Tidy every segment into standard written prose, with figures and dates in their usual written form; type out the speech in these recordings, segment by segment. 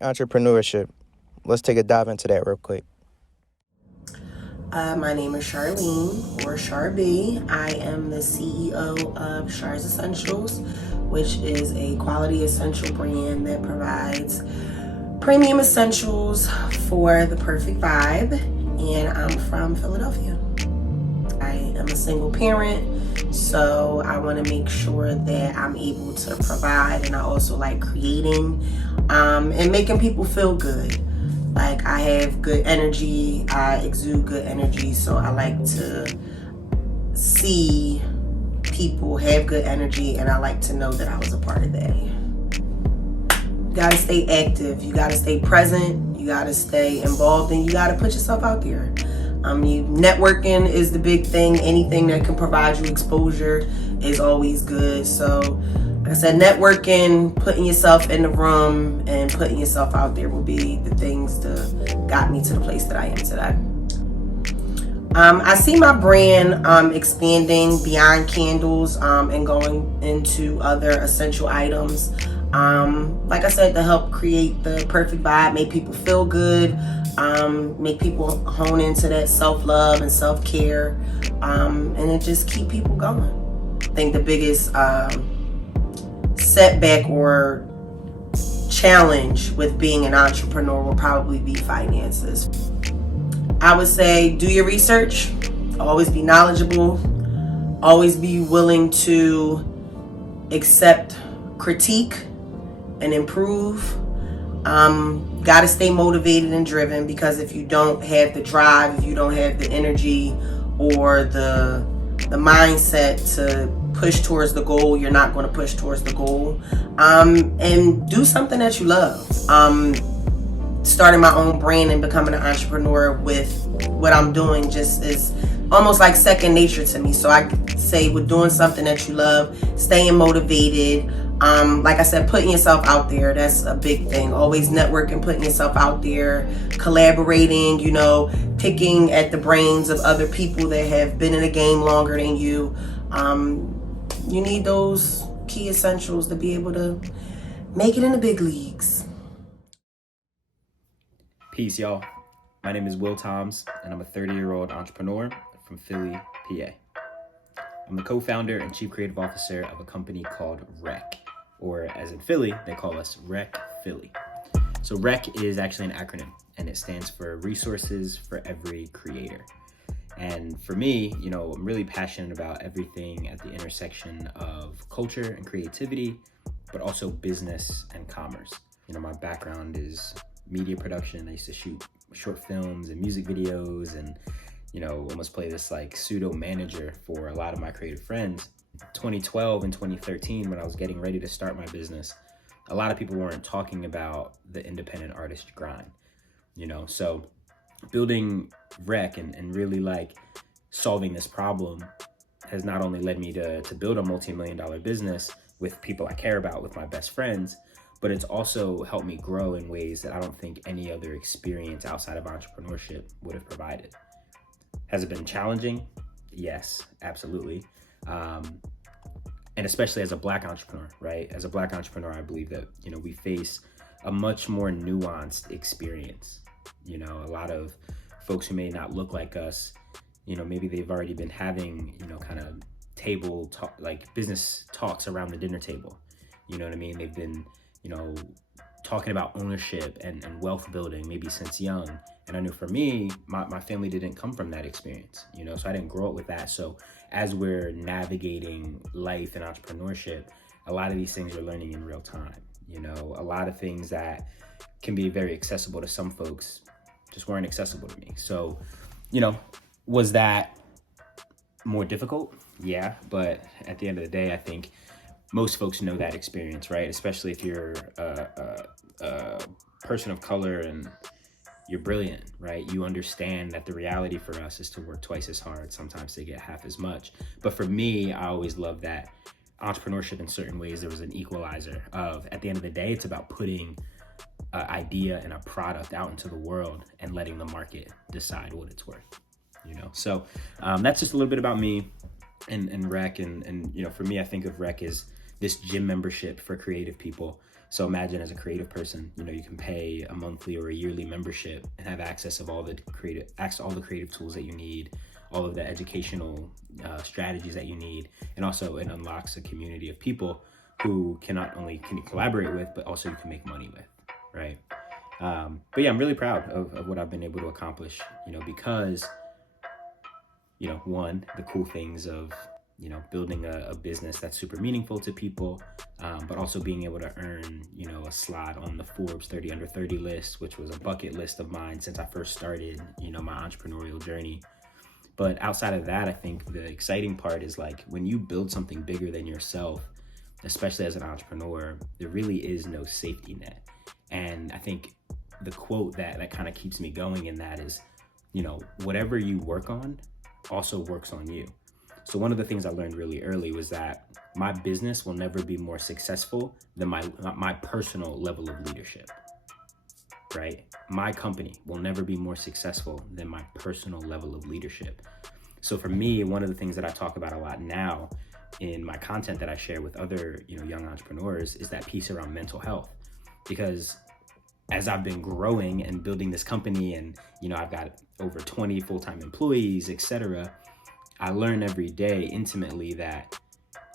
like entrepreneurship? Let's take a dive into that real quick. My name is Charlene, or Char B. I am the CEO of Char's Essentials, which is a quality essential brand that provides premium essentials for the perfect vibe. And I'm from Philadelphia. I am a single parent, so I want to make sure that I'm able to provide, and I also like creating and making people feel good. Like, I have good energy, I exude good energy, so I like to see people have good energy, and I like to know that I was a part of that. You gotta stay active, you gotta stay present, you gotta stay involved, and you gotta put yourself out there. Networking is the big thing. Anything that can provide you exposure is always good. So, like I said, networking, putting yourself in the room, and putting yourself out there will be the things that got me to the place that I am today. I see my brand expanding beyond candles and going into other essential items. Like I said, to help create the perfect vibe, make people feel good, make people hone into that self-love and self-care, and it just keep people going. I think the biggest setback or challenge with being an entrepreneur will probably be finances. I would say do your research, always be knowledgeable, always be willing to accept critique and improve. Got to stay motivated and driven, because if you don't have the drive, if you don't have the energy or the mindset to push towards the goal, you're not going to push towards the goal. And do something that you love. Starting my own brand and becoming an entrepreneur with what I'm doing just is almost like second nature to me. So I say, with doing something that you love, staying motivated, like I said, putting yourself out there, that's a big thing. Always networking, putting yourself out there, collaborating, picking at the brains of other people that have been in the game longer than you. You need those key essentials to be able to make it in the big leagues. Peace, y'all. My name is Will Toms, and I'm a 30-year-old entrepreneur from Philly, PA. I'm the co-founder and chief creative officer of a company called REC, or as in Philly, they call us REC Philly. So REC is actually an acronym, and it stands for Resources for Every Creator. And for me, I'm really passionate about everything at the intersection of culture and creativity, but also business and commerce. My background is media production. I used to shoot short films and music videos and, almost play this like pseudo manager for a lot of my creative friends. 2012 and 2013, when I was getting ready to start my business, a lot of people weren't talking about the independent artist grind, so building REC and really like solving this problem has not only led me to build a multi-million-dollar business with people I care about, with my best friends, but it's also helped me grow in ways that I don't think any other experience outside of entrepreneurship would have provided. Has it been challenging? Yes, absolutely. And especially as a Black entrepreneur, right? As a Black entrepreneur, I believe that, we face a much more nuanced experience. A lot of folks who may not look like us, maybe they've already been having, kind of table talk, like business talks around the dinner table. You know what I mean? They've been, talking about ownership and wealth building maybe since young. And I knew for me, my family didn't come from that experience, so I didn't grow up with that. So as we're navigating life and entrepreneurship, a lot of these things we're learning in real time. A lot of things that can be very accessible to some folks just weren't accessible to me. So, was that more difficult? Yeah, but at the end of the day, I think most folks know that experience, right? Especially if you're a person of color and you're brilliant, right? You understand that the reality for us is to work twice as hard, sometimes to get half as much. But for me, I always loved that entrepreneurship in certain ways, there was an equalizer of, at the end of the day, it's about putting an idea and a product out into the world and letting the market decide what it's worth, So that's just a little bit about me and REC. And for me, I think of REC as this gym membership for creative people So imagine as a creative person, you can pay a monthly or a yearly membership and have access of all the creative tools that you need, all of the educational strategies that you need, and also it unlocks a community of people who not only can you collaborate with, but also you can make money with, right? But yeah, I'm really proud of what I've been able to accomplish, because, one, the cool things of, building a business that's super meaningful to people, but also being able to earn, a slot on the Forbes 30 under 30 list, which was a bucket list of mine since I first started, my entrepreneurial journey. But outside of that, I think the exciting part is like when you build something bigger than yourself, especially as an entrepreneur, there really is no safety net. And I think the quote that kind of keeps me going in that is, whatever you work on also works on you. So one of the things I learned really early was that my business will never be more successful than my personal level of leadership, right? My company will never be more successful than my personal level of leadership. So for me, one of the things that I talk about a lot now in my content that I share with other, young entrepreneurs is that piece around mental health. Because as I've been growing and building this company and, I've got over 20 full-time employees, etc., I learn every day intimately that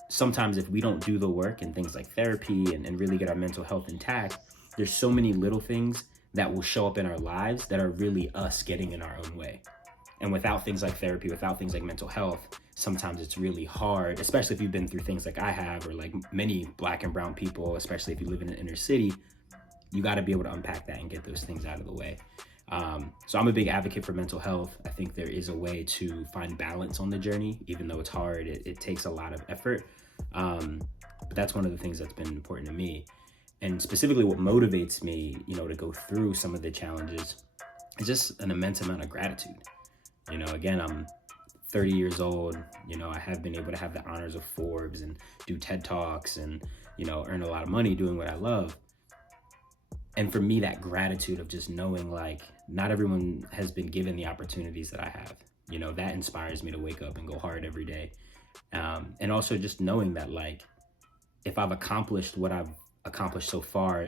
sometimes if we don't do the work and things like therapy and really get our mental health intact, there's so many little things that will show up in our lives that are really us getting in our own way. And without things like therapy, without things like mental health, sometimes it's really hard, especially if you've been through things like I have, or like many Black and brown people, especially if you live in an inner city. You got to be able to unpack that and get those things out of the way. So I'm a big advocate for mental health. I think there is a way to find balance on the journey, even though it's hard. It takes a lot of effort. But that's one of the things that's been important to me. And specifically what motivates me, to go through some of the challenges is just an immense amount of gratitude. Again, I'm 30 years old. I have been able to have the honors of Forbes and do TED Talks and, earn a lot of money doing what I love. And for me, that gratitude of just knowing like not everyone has been given the opportunities that I have, that inspires me to wake up and go hard every day. And also just knowing that like, if I've accomplished what I've accomplished so far,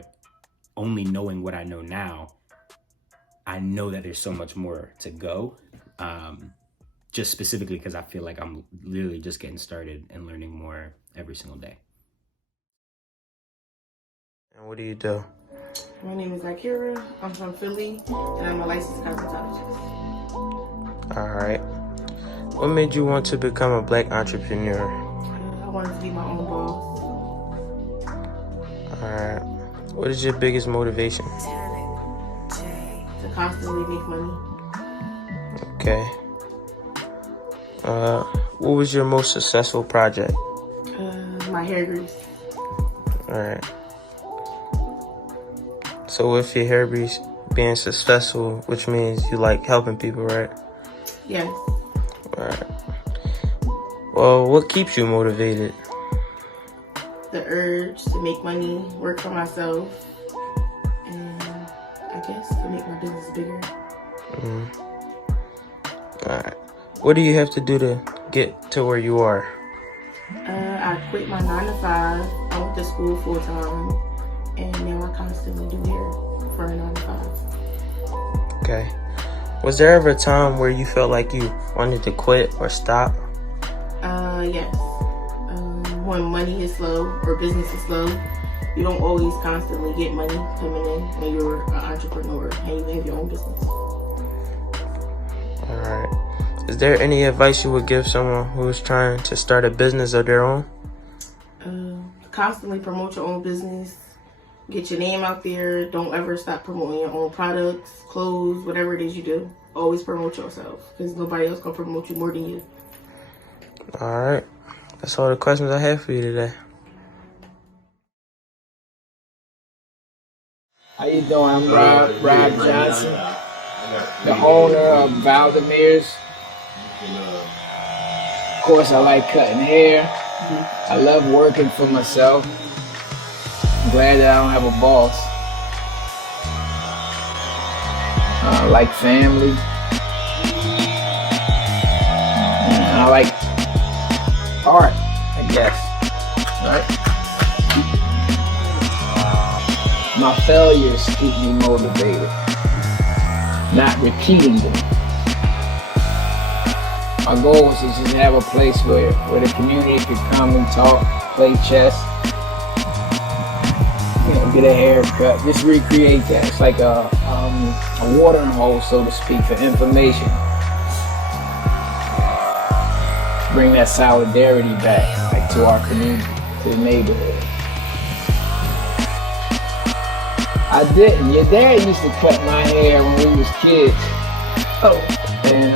only knowing what I know now, I know that there's so much more to go. Just specifically because I feel like I'm literally just getting started and learning more every single day. And what do you do? My name is Akira. I'm from Philly, and I'm a licensed cosmetologist. All right. What made you want to become a Black entrepreneur? I wanted to be my own boss. All right. What is your biggest motivation? To constantly make money. Okay. What was your most successful project? My hair grease. All right. So with your hair grease being successful, which means you like helping people, right? Yes. All right. Well, what keeps you motivated? The urge to make money, work for myself, and I guess to make my business bigger. All right. What do you have to do to get to where you are? I quit my 9 to 5. I went to school full time, and now I constantly do hair for a 9 to 5. Okay. Was there ever a time where you felt like you wanted to quit or stop? Yes. When money is slow or business is slow, you don't always constantly get money coming in when you're an entrepreneur and you have your own business. All right. Is there any advice you would give someone who is trying to start a business of their own? Constantly promote your own business. Get your name out there. Don't ever stop promoting your own products, clothes, whatever it is you do. Always promote yourself because nobody else can promote you more than you. All right. That's all the questions I have for you today. How you doing? I'm Rob Johnson, the owner of Valdemir's. Of course, I like cutting hair. I love working for myself. I'm glad that I don't have a boss. I like family. And I like art, I guess. Right? My failures keep me motivated, not repeating them. My goal is to just have a place where the community could come and talk, play chess, get a haircut, just recreate that. It's like a watering hole, so to speak, for information. Bring that solidarity back, like to our community, to the neighborhood. I didn't. Your dad used to cut my hair when we was kids. Oh. And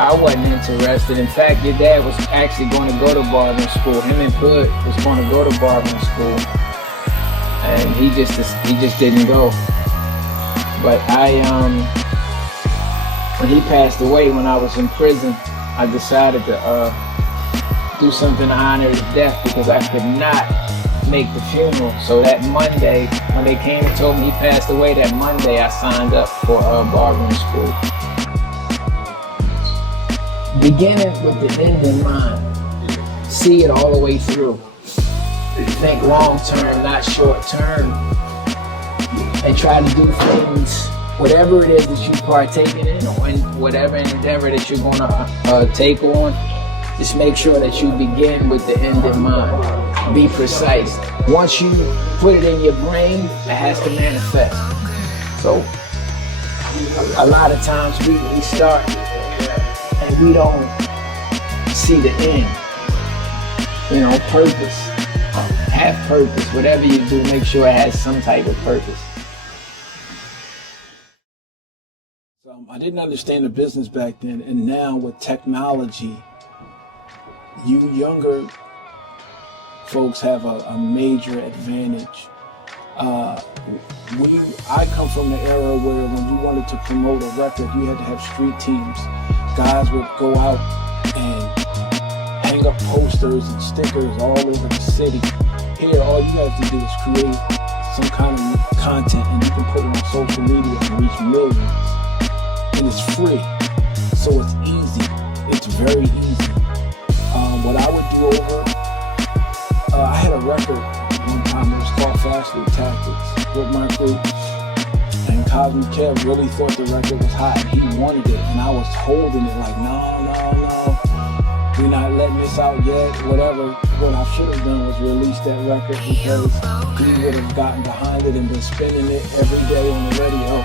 I wasn't interested. In fact, your dad was actually going to go to barbering school. Him and Hood was going to go to barbering school, and he just didn't go. But when he passed away, when I was in prison, I decided to do something to honor his death because I could not make the funeral. So that Monday, when they came and told me he passed away, that Monday I signed up for barbering school. Beginning with the end in mind. See it all the way through. Think long term, not short term. And try to do things, whatever it is that you partaking in, or whatever endeavor that you're gonna take on, just make sure that you begin with the end in mind. Be precise. Once you put it in your brain, it has to manifest. So a lot of times we start and we don't see the end. Purpose. Have purpose. Whatever you do, make sure it has some type of purpose. I didn't understand the business back then, and now with technology, you younger folks have a major advantage. I come from the era where when you wanted to promote a record, you had to have street teams. Guys would go out and hang up posters and stickers all over the city. Here, all you have to do is create some kind of content, and you can put it on social media and reach millions. And it's free, so it's easy. It's very easy. What I would do I had a record one time. It was called Fast Food Tactics with my group, and Cosmic Kev really thought the record was hot, and he wanted it, and I was holding it like, no, we're not letting this out yet. Whatever. What I should have done was release that record, because he would have gotten behind it and been spinning it every day on the radio,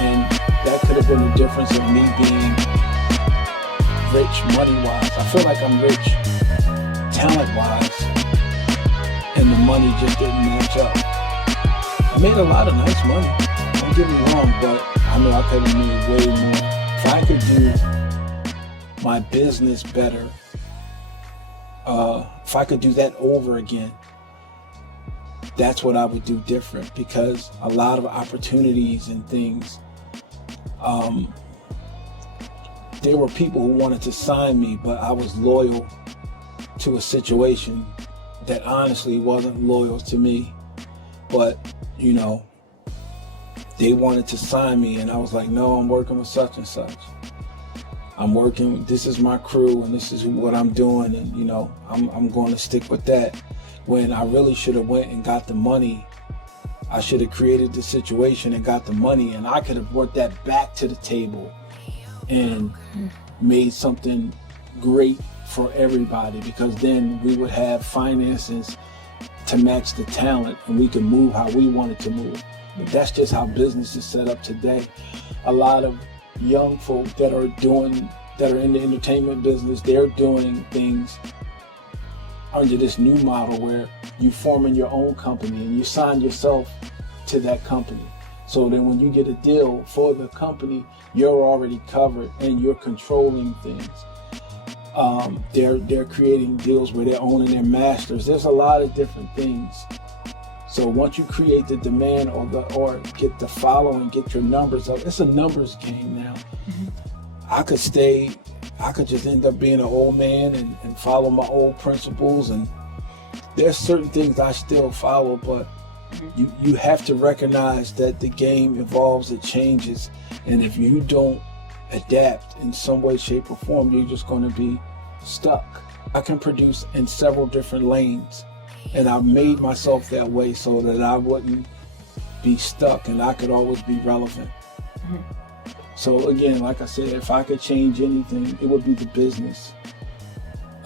and that could have been the difference of me being rich money-wise. I feel like I'm rich talent-wise, and the money just didn't match up. I made a lot of nice money, don't get me wrong, but I know I could have made way more. If I could do my business better, if I could do that over again, that's what I would do different, because a lot of opportunities and things, there were people who wanted to sign me, but I was loyal to a situation that honestly wasn't loyal to me. But, they wanted to sign me, and I was like, no, I'm working with such and such. This is my crew, and this is what I'm doing, and, I'm going to stick with that. When I really should have went and got the money. I should have created the situation and got the money, and I could have brought that back to the table and made something great for everybody, because then we would have finances to match the talent, and we could move how we wanted to move. But that's just how business is set up today. A lot of young folk that are in the entertainment business, they're doing things under this new model where you forming your own company and you sign yourself to that company. So then when you get a deal for the company, you're already covered and you're controlling things. They're creating deals where they're owning their masters. There's a lot of different things. So once you create the demand or get the following, get your numbers up, it's a numbers game now. Mm-hmm. I could just end up being an old man and follow my old principles, and there's certain things I still follow, but you have to recognize that the game evolves, it changes, and if you don't adapt in some way, shape, or form, you're just going to be stuck. I can produce in several different lanes. And I made myself that way so that I wouldn't be stuck and I could always be relevant. So again, like I said, if I could change anything, it would be the business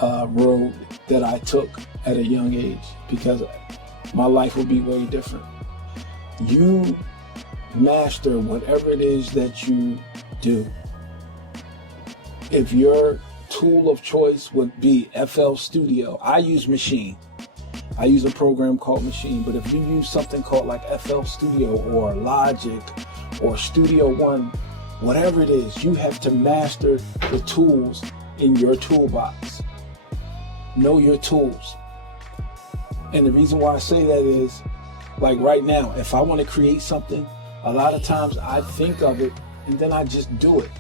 road that I took at a young age, because my life would be very different. You master whatever it is that you do. If your tool of choice would be FL Studio, I use Machine. I use a program called Machine, but if you use something called like FL Studio or Logic or Studio One, whatever it is, you have to master the tools in your toolbox. Know your tools. And the reason why I say that is, like right now, if I want to create something, a lot of times I think of it and then I just do it.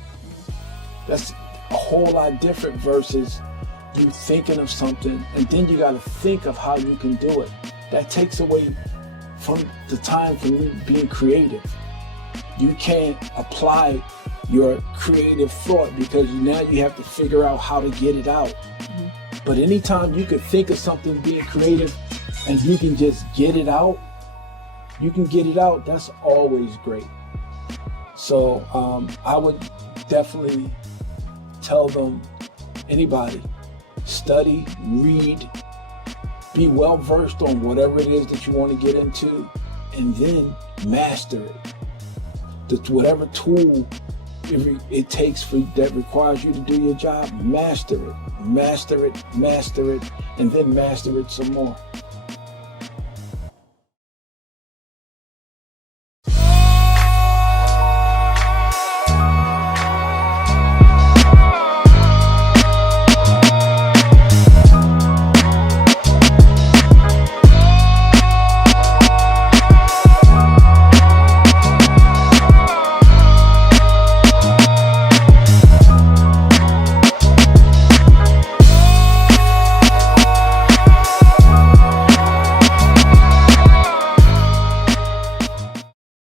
That's a whole lot different versus you thinking of something and then you got to think of how you can do it. That takes away from the time for you being creative. You can't apply your creative thought because now you have to figure out how to get it out. But anytime you could think of something being creative and you can just get it out, that's always great. So I would definitely tell them, anybody, study, read, be well versed on whatever it is that you want to get into, and then master it. Whatever tool it takes that requires you to do your job, master it, and then master it some more.